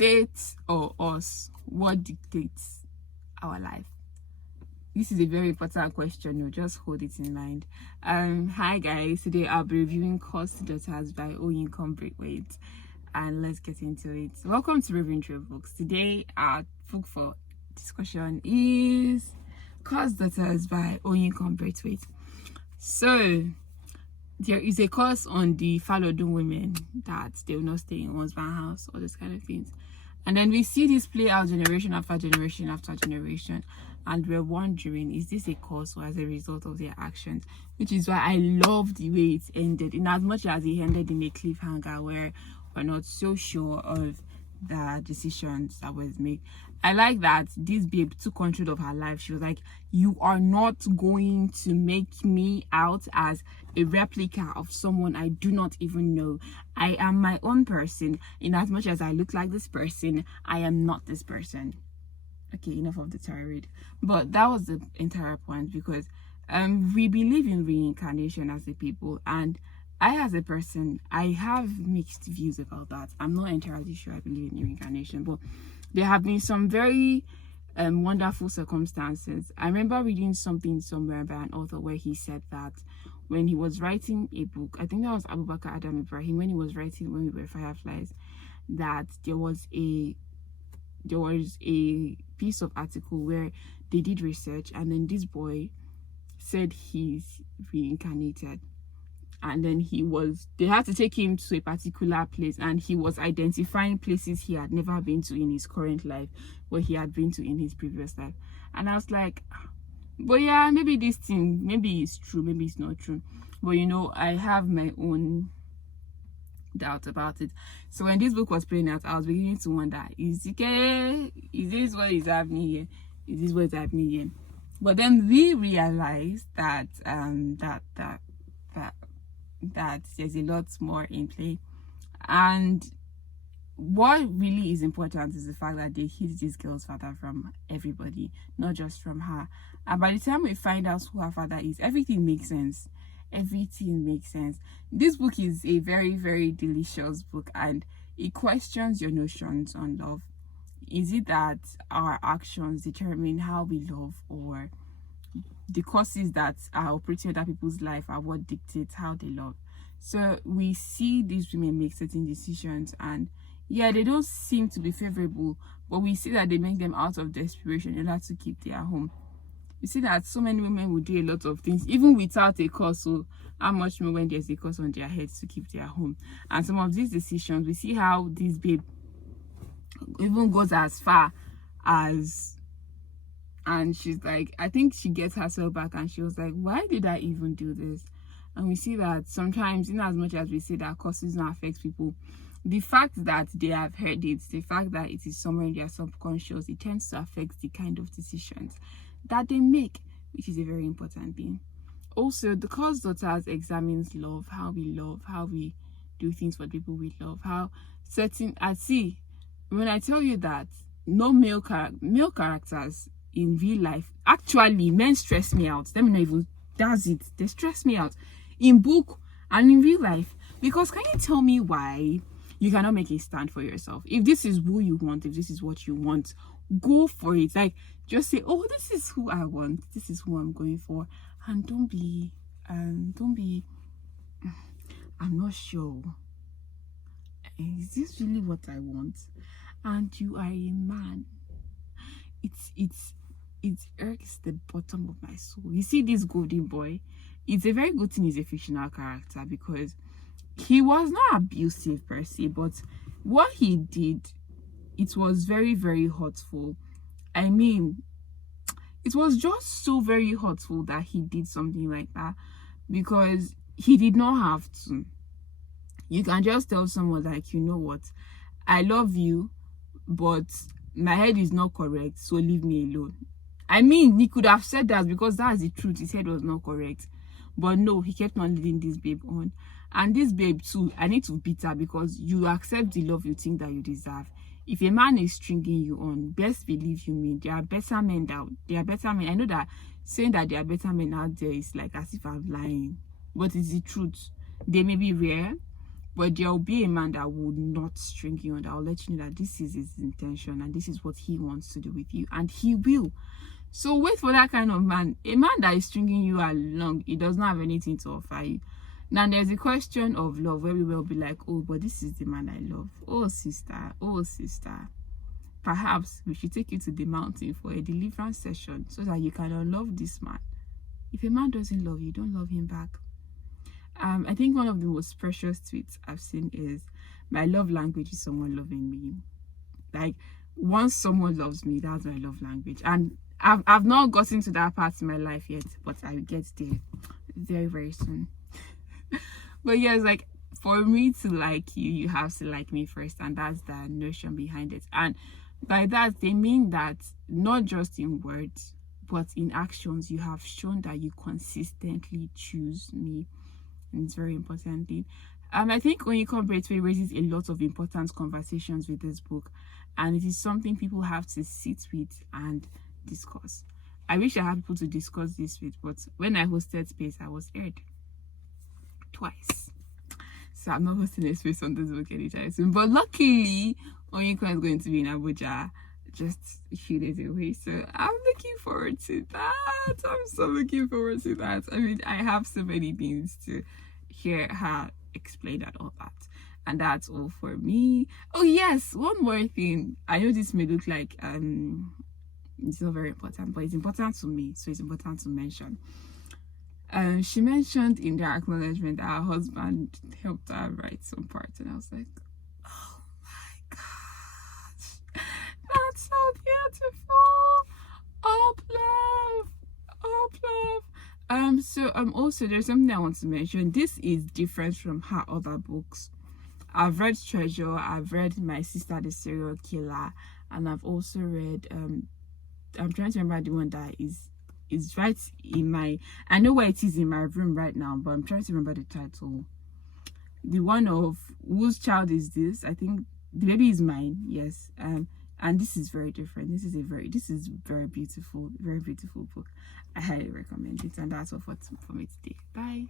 States or us? What dictates our life? This is a very important question. You just hold it in mind. Hi guys. Today I'll be reviewing Cursed Daughters by Oyinkan Braithwaite, and let's get into it. Welcome to Roving Books. Today our book for discussion is Cursed Daughters by Oyinkan Braithwaite. So there is a curse on the Falodun women that they will not stay in husband's house, all those kind of things. And then we see this play out generation after generation after generation, and we're wondering, is this a cause or as a result of their actions? Which is why I love the way it ended, in as much as it ended in a cliffhanger where we're not so sure of the decisions that was made. I like that this babe took control of her life. She was like, you are not going to make me out as a replica of someone I do not even know. I am my own person. In as much as I look like this person, I am not this person. Okay, enough of the tirade. But that was the entire point, because we believe in reincarnation as a people, and I as a person, I have mixed views about that. I'm not entirely sure I believe in reincarnation, but there have been some very wonderful circumstances. I remember reading something somewhere by an author where he said that when he was writing a book, I think that was Abubakar Adam Ibrahim, when he was writing When We Were Fireflies, that there was a piece of article where they did research, and then this boy said he's reincarnated. And then they had to take him to a particular place, and he was identifying places he had never been to in his current life, where he had been to in his previous life. And I was like, but yeah, maybe this thing, maybe it's true, maybe it's not true. But you know, I have my own doubt about it. So when this book was playing out, I was beginning to wonder, is this what is happening here? Is this what is happening here? But then we realized that that there's a lot more in play, and what really is important is the fact that they hid this girl's father from everybody, not just from her. And by the time we find out who her father is, everything makes sense. This book is a very, very delicious book, and it questions your notions on love. Is it that our actions determine how we love, or the causes that are operating in other people's life are what dictates how they love? So we see these women make certain decisions, and yeah, they don't seem to be favorable, but we see that they make them out of desperation in order to keep their home. You see that so many women will do a lot of things even without a cause, so how much more when there's a cause on their heads to keep their home? And some of these decisions, we see how this babe even goes as far as, and she's like, I think she gets herself back, and she was like, why did I even do this? And we see that sometimes, in as much as we say that causes don't affect people, the fact that they have heard it, the fact that it is somewhere in their subconscious, it tends to affect the kind of decisions that they make, which is a very important thing. Also, the Cursed Daughters examines love, how we do things for people we love, how certain, when I tell you that no male characters in real life, actually men stress me out. Let me not even, that's it, they stress me out in book and in real life. Because can you tell me why you cannot make a stand for yourself? If this is who you want, if this is what you want, go for it. Like, just say, oh, this is who I want, this is who I'm going for, and don't be I'm not sure, is this really what I want? And you are a man. It irks the bottom of my soul. You see, this golden boy, it's a very good thing he's a fictional character, because he was not abusive per se, but what he did, it was very, very hurtful. I mean, it was just so very hurtful that he did something like that, because he did not have to. You can just tell someone, like, you know what, I love you, but my head is not correct, so leave me alone. I mean, he could have said that, because that's the truth, his head was not correct. But no, he kept on leading this babe on. And this babe too, I need to beat her, because you accept the love you think that you deserve. If a man is stringing you on, best believe you me, there are better men I know that saying that there are better men out there is like as if I'm lying, but it's the truth. They may be rare, But there will be a man that will not string you on, that will let you know that this is his intention and this is what he wants to do with you, and he will. So wait for that kind of man. A man that is stringing you along, he does not have anything to offer you. Now there's a question of love where we will be like, oh, but this is the man I love. Oh sister, perhaps we should take you to the mountain for a deliverance session so that you can unlove this man. If a man doesn't love you, don't love him back. I think one of the most precious tweets I've seen is, my love language is someone loving me. Like, once someone loves me, that's my love language. And I've not gotten to that part in my life yet, but I will get there very, very soon. But yes, like, for me to like you, you have to like me first, and that's the notion behind it. And by that, they mean that not just in words, but in actions, you have shown that you consistently choose me. And it's very important thing. I think Oyinkan Braithwaite raises a lot of important conversations with this book, and it is something people have to sit with and discuss. I wish I had people to discuss this with, but when I hosted space, I was aired twice. So I'm not hosting a space on this book anytime soon. But luckily, Oyinkan is going to be in Abuja just a few days away. So I'm looking forward to that. I'm so looking forward to that. I mean, I have so many things to hear her explain and all that. And that's all for me. Oh yes, one more thing. I know this may look like it's not very important, but it's important to me, so it's important to mention. She mentioned in their acknowledgement that her husband helped her write some parts, and I was like, oh my gosh, that's so beautiful. Up love. So also there's something I want to mention. This is different from her other books. I've read Treasure, I've read My Sister the Serial Killer, and I've also read I'm trying to remember the one that is right in my, I know where it is in my room right now, but I'm trying to remember the title. The one of Whose Child Is This? I think the baby is mine. Yes. And this is very different. This is very beautiful book. I highly recommend it. And that's all for me today. Bye.